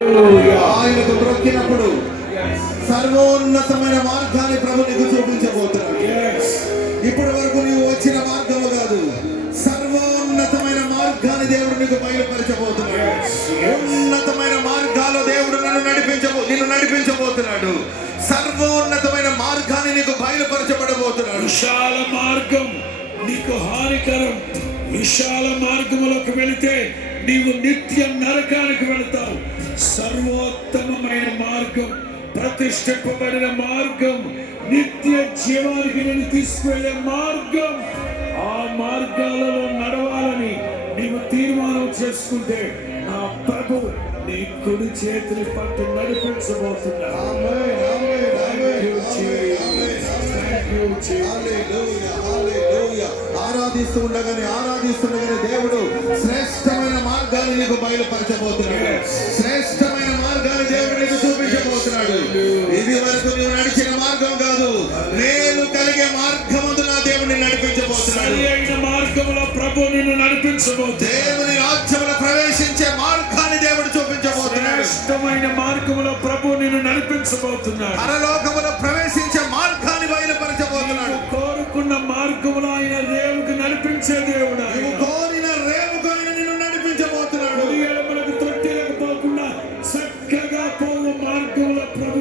ఆయనకు బ్రొక్కినప్పుడు సర్వోన్నతమైన మార్గాన్ని ప్రభు నీకు చూపించబోతున్నాడు. ఇప్పటి వరకు నీవు వచ్చిన మార్గము కాదు, సర్వోన్నతమైన మార్గాన్ని దేవుడు నీకు బయలుపరచబోతున్నాడు. ఉన్నతమైన మార్గాలు దేవుడు నిన్ను నడిపించబోతున్నాడు. సర్వోన్నతమైన మార్గాన్ని నీకు బయలుపరచబడబోతున్నాడు. విశాల మార్గం నీకు హానికరం. విశాల మార్గములోకి వెళితే నీవు నిత్య నరకానికి వెళతావు. సర్వోత్తమమైన మార్గం, ప్రతిష్ఠింపబడిన మార్గం, నిత్య జీవానికి నేను తీసుకువెళ్ళే మార్గం, ఆ మార్గాలలో నడవాలని నీవు తీర్మానం చేసుకుంటే నా ప్రభు నీ కుడి చేతిని పట్టు నడిపించబోతున్నా. ఆరాధిస్తుండగానే దేవుడు శ్రేష్టమైన మార్గాన్ని నీకు బయలుపరచబోతున్నాడు. శ్రేష్టమైన మార్గాన్ని దేవుడు నీకు చూపించబోతున్నాడు. ఇది వరకు నువ్వు నడిచిన మార్గం కాదు, మేలు కలిగే మార్గమందు నా దేవుడిని నడిపించబోతున్నాడు. మార్గంలో ప్రభు నిన్ను నడిపించబోతున్నాడు. దేవుని రాజ్యములో ప్రవేశించే మార్గాన్ని దేవుడు చూపించబోతున్నాడు. శ్రేష్టమైన మార్గంలో ప్రభు నిన్ను నడిపించబోతున్నాడు. పరలోకములో ప్రవేశించే మార్గాన్ని బయలుపరచబోతున్నాడు. కోరుకున్న మార్గంలో ఆయన దేవుడికి నడిపించే దేవుడు. కోరిన రేవుకు నిన్ను నడిపించబోతున్నాడు. తొట్టిలకు పోకుండా చక్కగా పోవు మార్గంలో ప్రభు